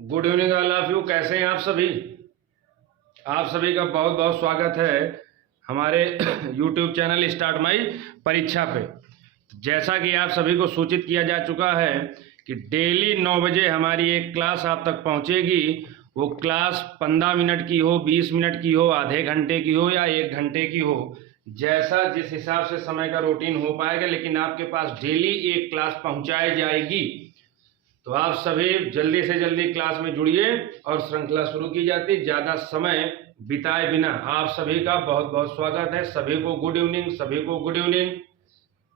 Good evening all of you. कैसे हैं आप सभी? आप सभी का बहुत बहुत स्वागत है हमारे यूट्यूब चैनल स्टार्ट माई परीक्षा पे। जैसा कि आप सभी को सूचित किया जा चुका है कि डेली 9 बजे हमारी एक क्लास आप तक पहुंचेगी। वो क्लास 15 मिनट की हो, 20 मिनट की हो, आधे घंटे की हो या 1 घंटे की हो, जैसा जिस हिसाब से समय का रूटीन हो पाएगा, लेकिन आपके पास डेली एक क्लास पहुंचाई जाएगी। तो आप सभी जल्दी से जल्दी क्लास में जुड़िए और श्रृंखला शुरू की जाती। ज़्यादा समय बिताए बिना आप सभी का बहुत बहुत स्वागत है। सभी को गुड इवनिंग, सभी को गुड इवनिंग,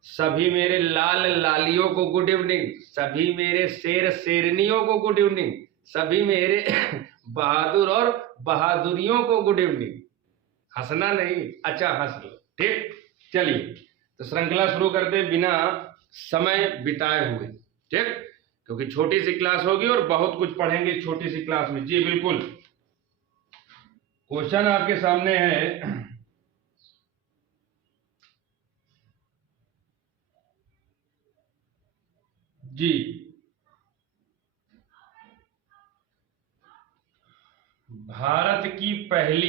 सभी मेरे लाल लालियों को गुड इवनिंग, सभी मेरे शेर शेरनियों को गुड इवनिंग, सभी मेरे बहादुर और बहादुरियों को गुड इवनिंग। हंसना नहीं, अच्छा हंस लो, ठीक। चलिए तो श्रृंखला शुरू करते बिना समय बिताए हुए, ठीक, क्योंकि छोटी सी क्लास होगी और बहुत कुछ पढ़ेंगे छोटी सी क्लास में। जी बिल्कुल। क्वेश्चन आपके सामने है, जी भारत की पहली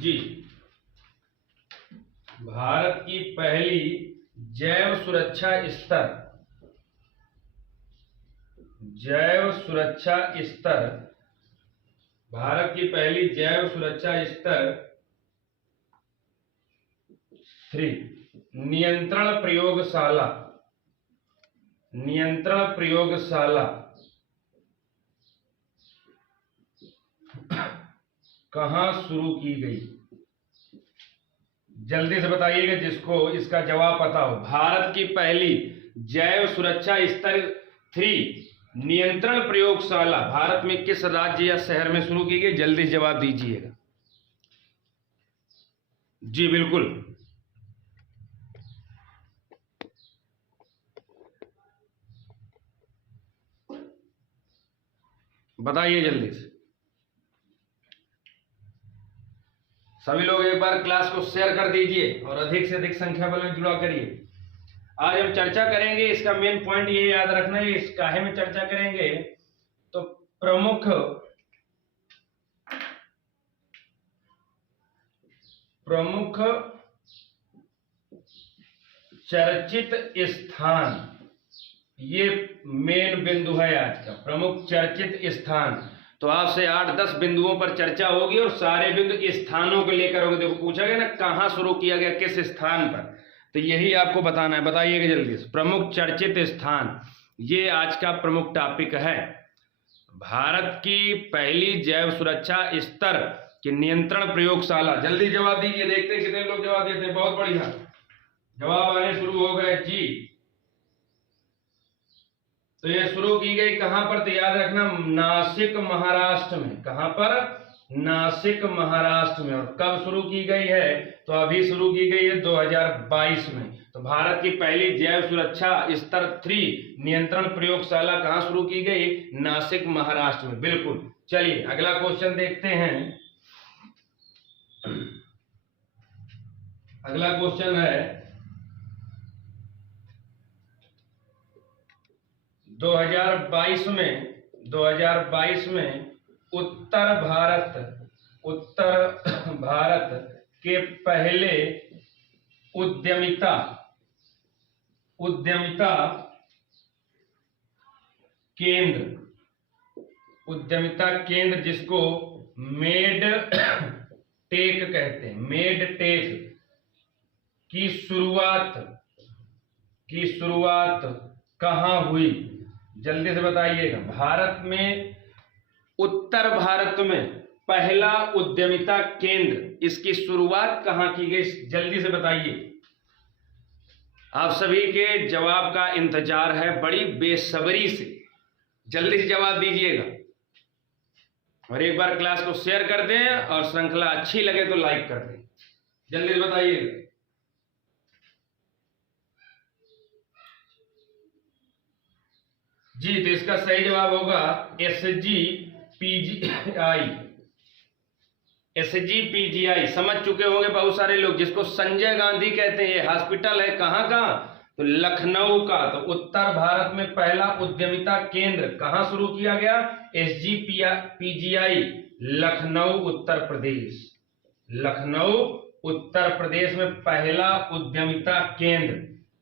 जी भारत की पहली जैव सुरक्षा स्तर भारत की पहली जैव सुरक्षा स्तर 3 नियंत्रण प्रयोगशाला कहां शुरू की गई? जल्दी से बताइएगा जिसको इसका जवाब पता हो। भारत की पहली जैव सुरक्षा स्तर 3 नियंत्रण प्रयोगशाला भारत में किस राज्य या शहर में शुरू की गई? जल्दी से जवाब दीजिएगा। जी बिल्कुल। बताइए जल्दी से। सभी लोग एक बार क्लास को शेयर कर दीजिए और अधिक से अधिक संख्या बल में जुड़ा करिए। आज हम चर्चा करेंगे, इसका मेन पॉइंट ये याद रखना है, इस काहे में चर्चा करेंगे तो प्रमुख चर्चित स्थान, ये मेन बिंदु है आज का। प्रमुख चर्चित स्थान, तो आपसे 8-10 बिंदुओं पर चर्चा होगी और सारे बिंदु स्थानों को लेकर होंगे। देखो पूछा गया ना कहां शुरू किया गया, किस स्थान पर, तो यही आपको बताना है। बताइएगा जल्दी से। प्रमुख चर्चित स्थान, ये आज का प्रमुख टॉपिक है। भारत की पहली जैव सुरक्षा स्तर की नियंत्रण प्रयोगशाला। जल्दी जवाब दीजिए, देखते हैं कितने लोग जवाब देते हैं। बहुत बढ़िया, जवाब आने शुरू हो गए जी। तो ये शुरू की गई कहां पर, तो याद रखना नासिक महाराष्ट्र में। कहां पर? नासिक महाराष्ट्र में। और कब शुरू की गई है? तो अभी शुरू की गई है 2022 में। तो भारत की पहली जैव सुरक्षा स्तर 3 नियंत्रण प्रयोगशाला कहां शुरू की गई? नासिक महाराष्ट्र में। बिल्कुल। चलिए अगला क्वेश्चन देखते हैं। अगला क्वेश्चन है 2022 में उत्तर भारत के पहले उद्यमिता केंद्र जिसको मेड टेक कहते हैं, मेड टेक की शुरुआत कहां हुई? जल्दी से बताइएगा। भारत में उत्तर भारत में पहला उद्यमिता केंद्र, इसकी शुरुआत कहां की गई? जल्दी से बताइए। आप सभी के जवाब का इंतजार है बड़ी बेसब्री से। जल्दी से जवाब दीजिएगा और एक बार क्लास को शेयर कर दें और श्रृंखला अच्छी लगे तो लाइक कर दें। जल्दी से बताइएगा। जी तो इसका सही जवाब होगा SGPGI। समझ चुके होंगे बहुत सारे लोग, जिसको संजय गांधी कहते हैं। ये हॉस्पिटल है कहाँ का? तो लखनऊ का, तो उत्तर भारत में पहला उद्यमिता केंद्र कहां शुरू किया गया? SGPGI लखनऊ उत्तर प्रदेश। लखनऊ उत्तर प्रदेश में पहला उद्यमिता केंद्र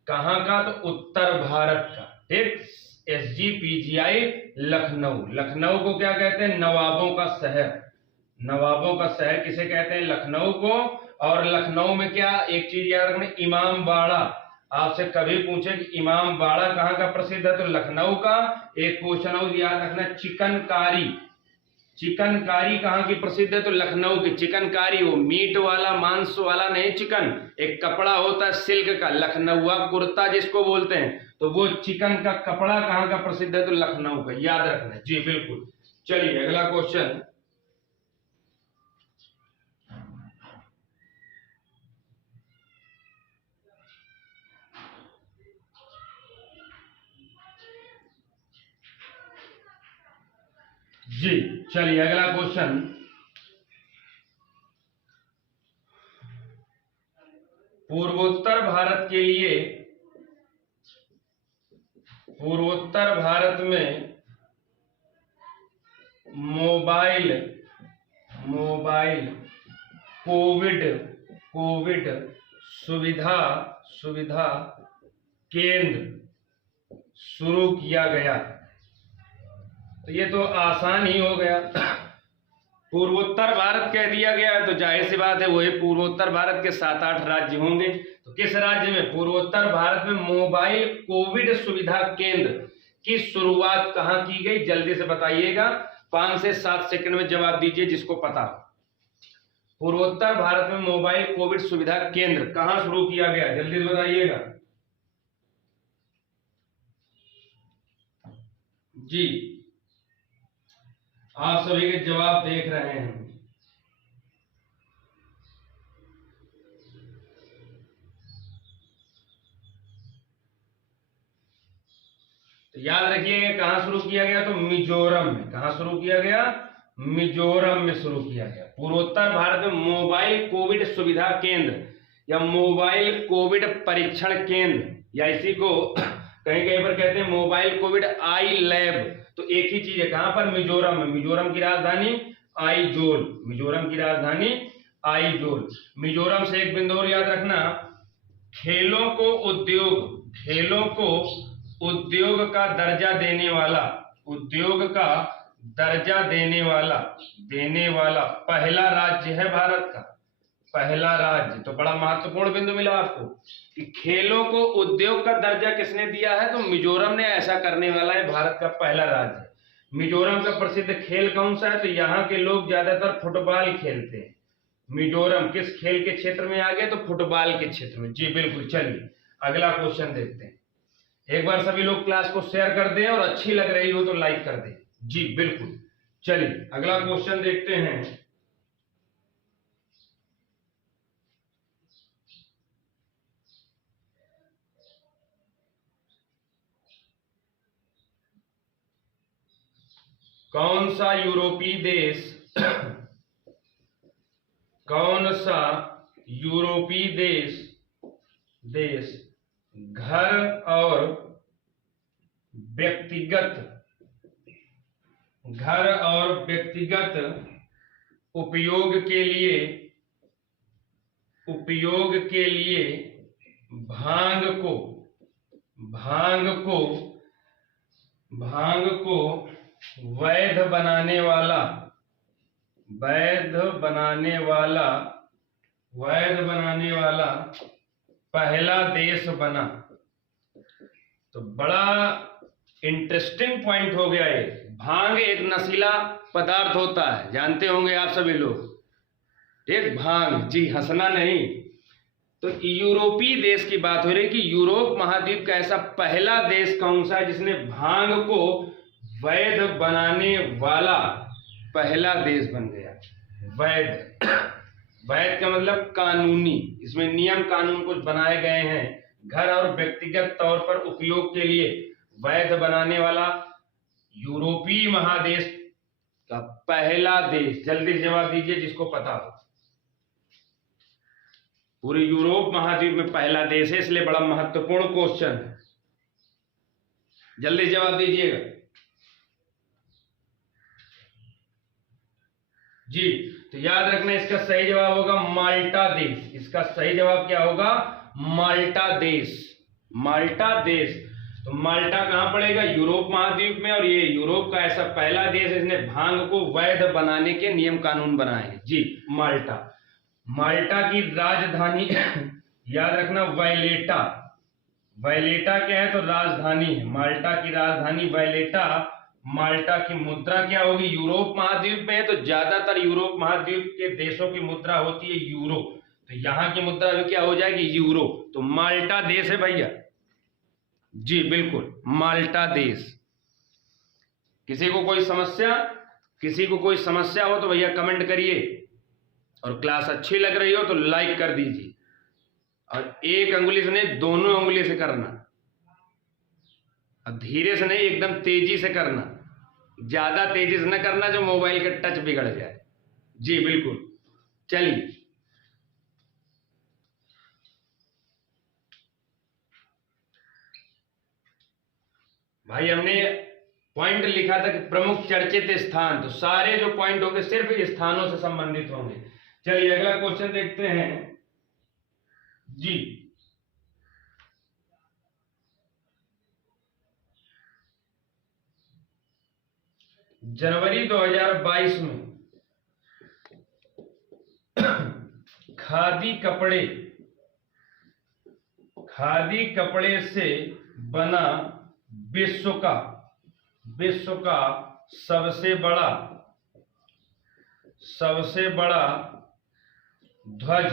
कहां का? तो उत्तर भारत का। ठीक, SGPGI लखनऊ। लखनऊ को क्या कहते हैं? नवाबों का शहर। नवाबों का शहर किसे कहते हैं? लखनऊ को। और लखनऊ में क्या, एक चीज याद रखना, इमाम बाड़ा। आपसे कभी पूछे कि इमाम बाड़ा कहाँ का प्रसिद्ध है, तो लखनऊ का। एक क्वेश्चन और याद रखना, चिकनकारी। चिकनकारी कहाँ की प्रसिद्ध है? तो लखनऊ की। चिकनकारी वो मीट वाला, मांस वाला नहीं, चिकन एक कपड़ा होता है सिल्क का, लखनऊआ कुर्ता जिसको बोलते हैं, तो वो चिकन का कपड़ा कहाँ का प्रसिद्ध है? तो लखनऊ का। याद रखना। जी बिल्कुल। चलिए अगला क्वेश्चन। जी चलिए अगला क्वेश्चन। पूर्वोत्तर भारत के लिए, पूर्वोत्तर भारत में मोबाइल कोविड सुविधा केंद्र शुरू किया गया। तो ये तो आसान ही हो गया। पूर्वोत्तर भारत कह दिया गया है तो जाहिर सी बात है वही पूर्वोत्तर भारत के 7-8 राज्य होंगे। तो किस राज्य में? पूर्वोत्तर भारत में मोबाइल कोविड सुविधा केंद्र की शुरुआत कहां की गई? जल्दी से बताइएगा, 5 से 7 सेकंड में जवाब दीजिए जिसको पता हो। पूर्वोत्तर भारत में मोबाइल कोविड सुविधा केंद्र कहां शुरू किया गया? जल्दी से बताइएगा। जी आप सभी के जवाब देख रहे हैं। तो याद रखिएगा कहां शुरू किया गया? तो मिजोरम में। कहां शुरू किया गया? मिजोरम में शुरू किया गया। पूर्वोत्तर भारत में मोबाइल कोविड सुविधा केंद्र या मोबाइल कोविड परीक्षण केंद्र, या इसी को कहीं कहीं पर कहते हैं मोबाइल कोविड आई लैब। तो एक ही चीज है, कहां पर? मिजोरम में। मिजोरम की राजधानी आइजोल। मिजोरम की राजधानी आइजोल। मिजोरम से एक बिंदु और याद रखना, खेलों को उद्योग का दर्जा देने वाला, उद्योग का दर्जा देने वाला पहला राज्य है भारत का। पहला राज्य, तो बड़ा महत्वपूर्ण बिंदु मिला आपको कि खेलों को उद्योग का दर्जा किसने दिया है? तो मिजोरम ने ऐसा करने वाला है भारत का पहला राज्य। मिजोरम का प्रसिद्ध खेल कौन सा है? तो यहाँ के लोग ज्यादातर फुटबॉल खेलते हैं। मिजोरम किस खेल के क्षेत्र में आ गया? तो फुटबॉल के क्षेत्र में। जी बिल्कुल। चलिए अगला क्वेश्चन देखते हैं। एक बार सभी लोग क्लास को शेयर कर दें और अच्छी लग रही हो तो लाइक कर दें। जी बिल्कुल। चलिए अगला क्वेश्चन देखते हैं। कौन सा यूरोपीय देश घर और व्यक्तिगत उपयोग के लिए भांग को वैध बनाने वाला पहला देश बना। तो बड़ा इंटरेस्टिंग पॉइंट हो गया ये। भांग एक नशीला पदार्थ होता है, जानते होंगे आप सभी लोग। एक भांग, जी हंसना नहीं। तो यूरोपीय देश की बात हो रही कि यूरोप महाद्वीप का ऐसा पहला देश कौन सा है जिसने भांग को वैध बनाने वाला पहला देश बन गया। वैध का मतलब कानूनी, इसमें नियम कानून कुछ बनाए गए हैं। घर और व्यक्तिगत तौर पर उपयोग के लिए वैध बनाने वाला यूरोपीय महादेश का पहला देश। जल्दी जवाब दीजिए जिसको पता हो। पूरे यूरोप महाद्वीप में पहला देश है, इसलिए बड़ा महत्वपूर्ण क्वेश्चन है। जल्दी जवाब दीजिएगा जी। तो याद रखना इसका सही जवाब होगा माल्टा देश। इसका सही जवाब क्या होगा? माल्टा देश। माल्टा देश। तो माल्टा कहां पड़ेगा? यूरोप महाद्वीप में, और ये यूरोप का ऐसा पहला देश है जिसने भांग को वैध बनाने के नियम कानून बनाए हैं जी, माल्टा। माल्टा की राजधानी याद रखना वैलेटा। वैलेटा क्या है? तो राजधानी है। माल्टा की राजधानी वैलेटा। माल्टा की मुद्रा क्या होगी? यूरोप महाद्वीप में है तो ज्यादातर यूरोप महाद्वीप के देशों की मुद्रा होती है यूरो, तो यहां की मुद्रा भी क्या हो जाएगी? यूरो। तो माल्टा देश है भैया जी, बिल्कुल माल्टा देश। किसी को कोई समस्या हो तो भैया कमेंट करिए, और क्लास अच्छी लग रही हो तो लाइक कर दीजिए, और एक अंगुली से नहीं दोनों अंगुली से करना, अब धीरे से नहीं एकदम तेजी से करना, ज्यादा तेजी से न करना जो मोबाइल का टच बिगड़ जाए जी, बिल्कुल। चलिए भाई, हमने पॉइंट लिखा था कि प्रमुख चर्चित स्थान, तो सारे जो पॉइंट होंगे सिर्फ स्थानों से संबंधित होंगे। चलिए अगला क्वेश्चन देखते हैं जी। जनवरी 2022 में खादी कपड़े से बना विश्व का सबसे बड़ा ध्वज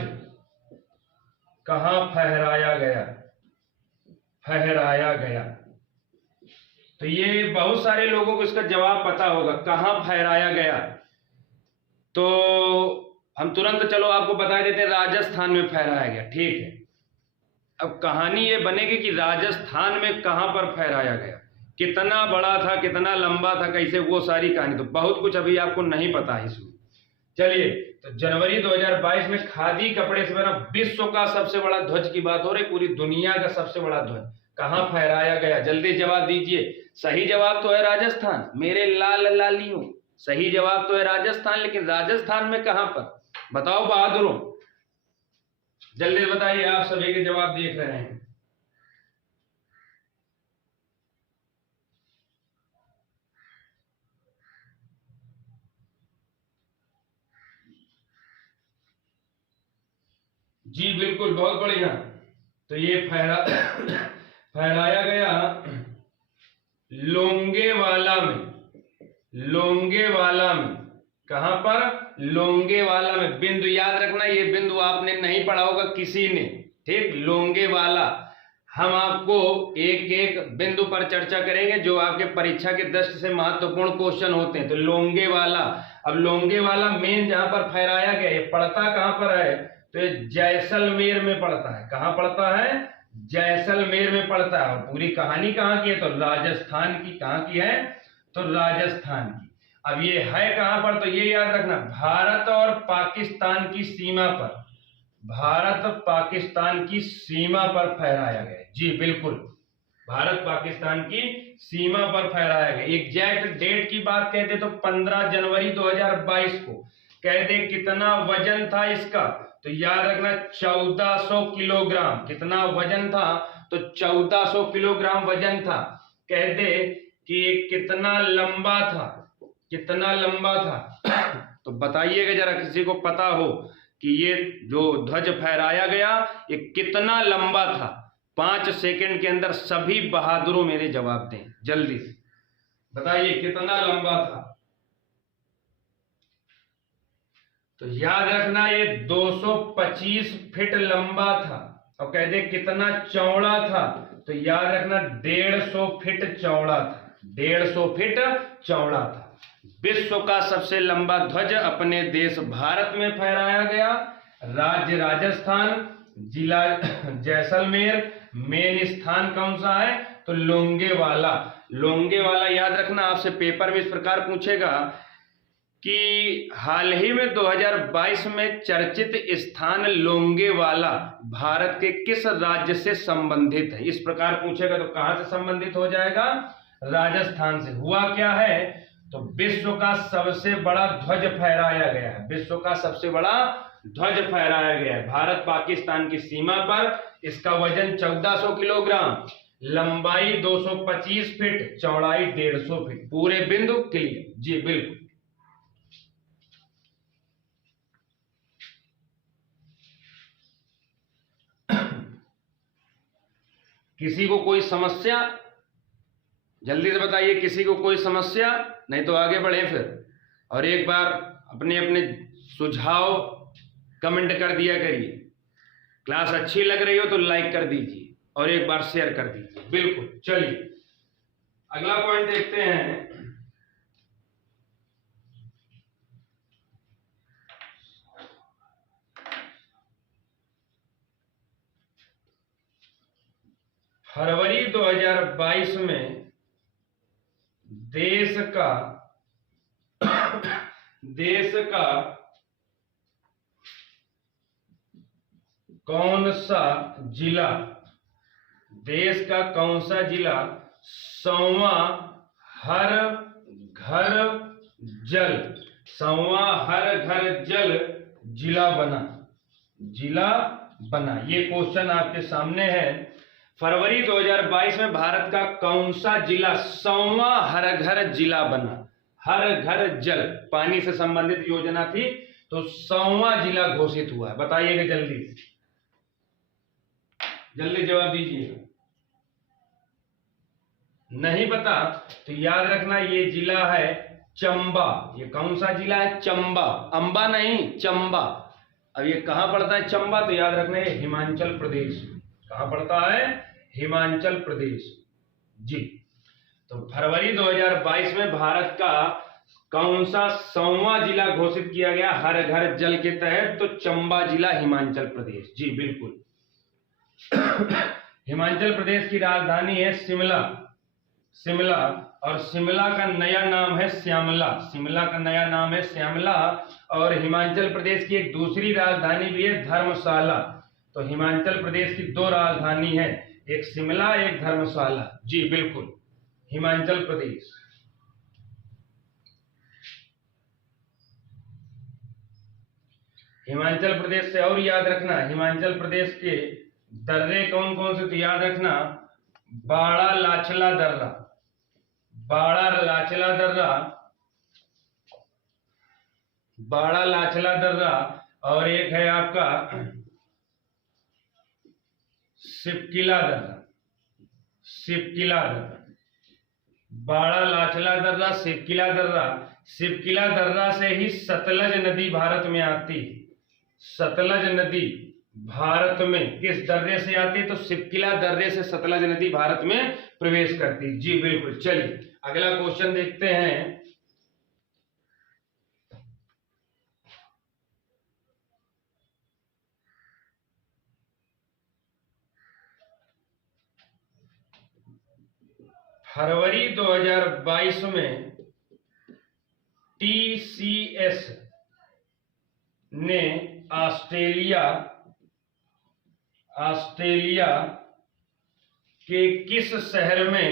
कहां फहराया गया? तो ये बहुत सारे लोगों को इसका जवाब पता होगा, कहां फहराया गया। तो हम तुरंत चलो आपको बता देते हैं, राजस्थान में फहराया गया। ठीक है, अब कहानी ये बनेगी कि राजस्थान में कहां पर फहराया गया, कितना बड़ा था, कितना लंबा था, कैसे, वो सारी कहानी तो बहुत कुछ अभी आपको नहीं पता है इसमें। चलिए, तो जनवरी 2022 में खादी कपड़े से बना विश्व का सबसे बड़ा ध्वज की बात हो रही, पूरी दुनिया का सबसे बड़ा ध्वज कहां फहराया गया? जल्दी जवाब दीजिए। सही जवाब तो है राजस्थान, मेरे लाल लालियों, सही जवाब तो है राजस्थान, लेकिन राजस्थान में कहां पर? बताओ बहादुरों, जल्दी बताइए, आप सभी के जवाब देख रहे हैं। जी बिल्कुल, बहुत बढ़िया। तो ये फहराया गया लोंगेवाला में। कहां पर? लोंगेवाला में। बिंदु याद रखना, ये बिंदु आपने नहीं पढ़ा होगा किसी ने, ठीक। लोंगेवाला, हम आपको एक एक बिंदु पर चर्चा करेंगे जो आपके परीक्षा के दृष्टि से महत्वपूर्ण क्वेश्चन होते हैं। तो लोंगेवाला, अब लोंगेवाला मेन जहां पर फहराया गया, ये पड़ता कहां पर है? तो ये जैसलमेर में पड़ता है। कहां पड़ता है? जैसलमेर में पड़ता है। और पूरी कहानी कहां की है? तो राजस्थान की। कहां की है? तो राजस्थान की। अब ये है कहां पर? तो ये याद रखना, भारत और पाकिस्तान की सीमा पर, भारत पाकिस्तान की सीमा पर फहराया गया जी, बिल्कुल, भारत पाकिस्तान की सीमा पर फहराया गया। एग्जैक्ट डेट की बात कहते तो 15 जनवरी 2022 को। कहते कितना वजन था इसका? तो याद रखना 1400 किलोग्राम। कितना वजन था? तो 1400 किलोग्राम वजन था। कहते कि ये कितना लंबा था? कितना लंबा था? तो बताइएगा जरा, किसी को पता हो कि ये जो ध्वज फहराया गया ये कितना लंबा था? 5 सेकंड के अंदर सभी बहादुरों मेरे जवाब दें, जल्दी से बताइए कितना लंबा था। तो याद रखना ये 225 फीट लंबा था। और कहते कितना चौड़ा था? तो याद रखना 150 फीट चौड़ा था। 150 फीट चौड़ा था। विश्व का सबसे लंबा ध्वज अपने देश भारत में फहराया गया। राज्य राजस्थान, जिला जैसलमेर, मेन स्थान कौन सा है? तो लोंगेवाला। लोंगेवाला याद रखना, आपसे पेपर में इस प्रकार पूछेगा कि हाल ही में 2022 में चर्चित स्थान लोंगेवाला भारत के किस राज्य से संबंधित है? इस प्रकार पूछेगा तो कहां से संबंधित हो जाएगा? राजस्थान से। हुआ क्या है, तो विश्व का सबसे बड़ा ध्वज फहराया गया है, विश्व का सबसे बड़ा ध्वज फहराया गया है भारत पाकिस्तान की सीमा पर। इसका वजन 1400 किलोग्राम, लंबाई 225 फीट, चौड़ाई 150 फीट। पूरे बिंदु क्लियर? जी बिल्कुल। किसी को कोई समस्या? जल्दी से बताइए, किसी को कोई समस्या? नहीं तो आगे बढ़े फिर। और एक बार अपने अपने सुझाव कमेंट कर दिया करिए। क्लास अच्छी लग रही हो तो लाइक कर दीजिए और एक बार शेयर कर दीजिए। बिल्कुल। चलिए अगला पॉइंट देखते हैं। फरवरी 2022 में देश का कौन सा जिला, देश का कौन सा जिला 100वां हर घर जल, 100वां हर घर जल जिला बना? ये क्वेश्चन आपके सामने है। फरवरी 2022 में भारत का कौन सा जिला 100वां हर घर जिला बना? हर घर जल पानी से संबंधित योजना थी, तो 100वां जिला घोषित हुआ है। बताइएगा जल्दी, जल्दी जवाब दीजिए। नहीं पता तो याद रखना ये जिला है चंबा। ये कौन सा जिला है? चंबा, अंबा नहीं, चंबा। अब ये कहां पड़ता है चंबा? तो याद रखना ये हिमाचल प्रदेश। कहां पड़ता है? हिमाचल प्रदेश। जी। तो फरवरी 2022 में भारत का कौन सा 100वां जिला घोषित किया गया हर घर जल के तहत? तो चंबा जिला, हिमाचल प्रदेश। जी बिल्कुल। हिमाचल प्रदेश की राजधानी है शिमला, और शिमला का नया नाम है श्यामला। शिमला का नया नाम है श्यामला। और हिमाचल प्रदेश की एक दूसरी राजधानी भी है धर्मशाला। तो हिमाचल प्रदेश की 2 राजधानी है, एक शिमला, एक धर्मशाला। जी बिल्कुल, हिमाचल प्रदेश। हिमाचल प्रदेश से और याद रखना, हिमाचल प्रदेश के दर्रे कौन कौन से? तो याद रखना बाड़ा लाचला दर्रा, बाड़ा लाचला दर्रा, और एक है आपका सिपकिला दर्रा। बाड़ा लाचला दर्रा, सिपकिला दर्रा से ही सतलज नदी भारत में आती है। सतलज नदी भारत में किस दर्रे से आती है? तो सिपकिला दर्रे से सतलज नदी भारत में प्रवेश करती है। जी बिल्कुल। चलिए अगला क्वेश्चन देखते हैं। फरवरी 2022 में TCS ने ऑस्ट्रेलिया के किस शहर में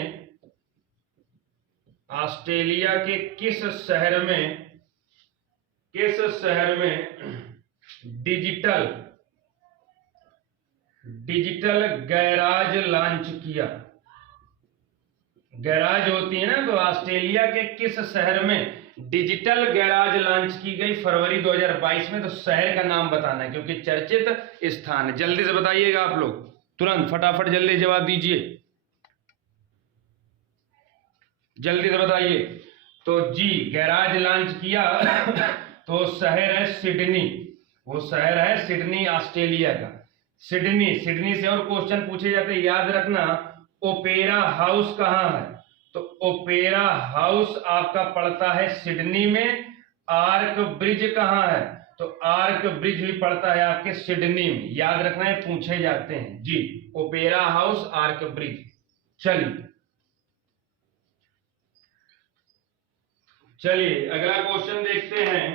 डिजिटल गैराज लॉन्च किया? गैराज होती है ना, तो ऑस्ट्रेलिया के किस शहर में डिजिटल गैराज लॉन्च की गई फरवरी 2022 में? तो शहर का नाम बताना है क्योंकि चर्चित स्थान है। जल्दी से बताइएगा आप लोग, तुरंत फटाफट जल्दी जवाब दीजिए, जल्दी से बताइए। तो जी गैराज लॉन्च किया तो शहर है सिडनी। वो शहर है सिडनी, ऑस्ट्रेलिया का सिडनी से और क्वेश्चन पूछे जाते हैं, याद रखना। ओपेरा हाउस कहाँ है? तो ओपेरा हाउस आपका पड़ता है सिडनी में। आर्क ब्रिज कहाँ है? तो आर्क ब्रिज भी पड़ता है आपके सिडनी में। याद रखना है, पूछे जाते हैं। जी ओपेरा हाउस, आर्क ब्रिज। चलिए अगला क्वेश्चन देखते हैं।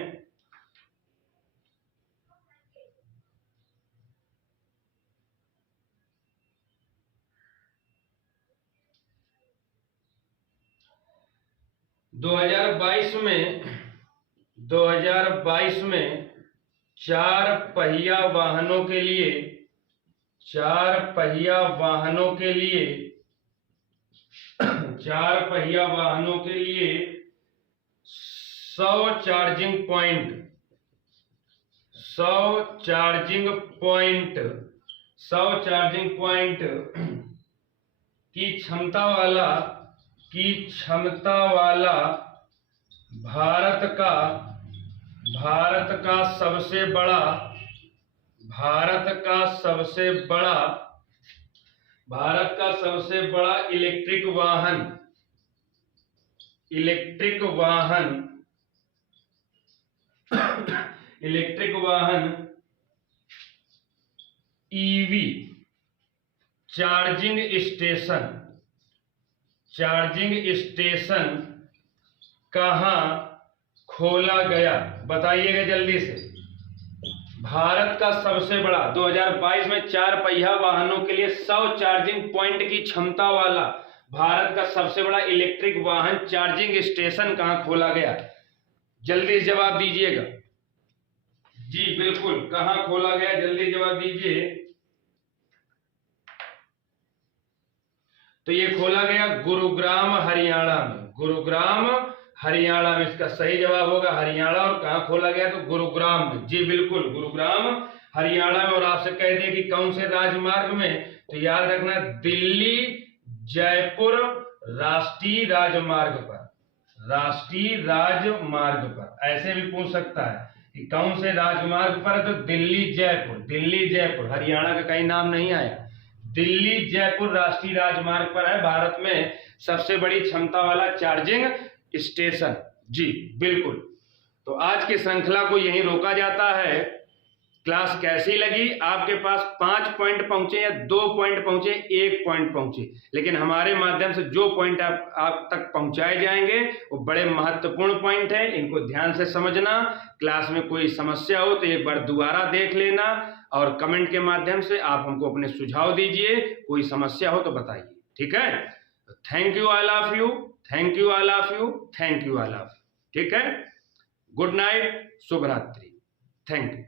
दो हजार बाईस में चार पहिया वाहनों के लिए 100 चार्जिंग पॉइंट की क्षमता वाला भारत का सबसे बड़ा इलेक्ट्रिक वाहन ईवी चार्जिंग स्टेशन कहाँ खोला गया? बताइएगा जल्दी से। भारत का सबसे बड़ा 2022 में चार पहिया वाहनों के लिए 100 चार्जिंग पॉइंट की क्षमता वाला भारत का सबसे बड़ा इलेक्ट्रिक वाहन चार्जिंग स्टेशन कहाँ खोला गया? जल्दी जवाब दीजिएगा। जी बिल्कुल, कहाँ खोला गया? जल्दी जवाब दीजिए। तो ये खोला गया गुरुग्राम हरियाणा में। इसका सही जवाब होगा हरियाणा। और कहाँ खोला गया? तो गुरुग्राम में। जी बिल्कुल, गुरुग्राम हरियाणा में। और आपसे कह दें कि कौन से राजमार्ग में, तो याद रखना दिल्ली जयपुर राष्ट्रीय राजमार्ग पर। ऐसे भी पूछ सकता है कि कौन से राजमार्ग पर, तो दिल्ली जयपुर हरियाणा का कहीं नाम नहीं आया। दिल्ली जयपुर राष्ट्रीय राजमार्ग पर है भारत में सबसे बड़ी क्षमता वाला चार्जिंग स्टेशन। जी बिल्कुल। तो आज की श्रृंखला को यहीं रोका जाता है। क्लास कैसी लगी? आपके पास 5 पॉइंट पहुंचे या 2 पॉइंट पहुंचे, 1 पॉइंट पहुंचे, लेकिन हमारे माध्यम से जो पॉइंट आप तक पहुंचाए जाएंगे वो बड़े महत्वपूर्ण पॉइंट है। इनको ध्यान से समझना। क्लास में कोई समस्या हो तो एक बार दोबारा देख लेना और कमेंट के माध्यम से आप हमको अपने सुझाव दीजिए। कोई समस्या हो तो बताइए, ठीक है? Thank you all of you. ठीक है? गुड नाइट, शुभ रात्रि। Thank you.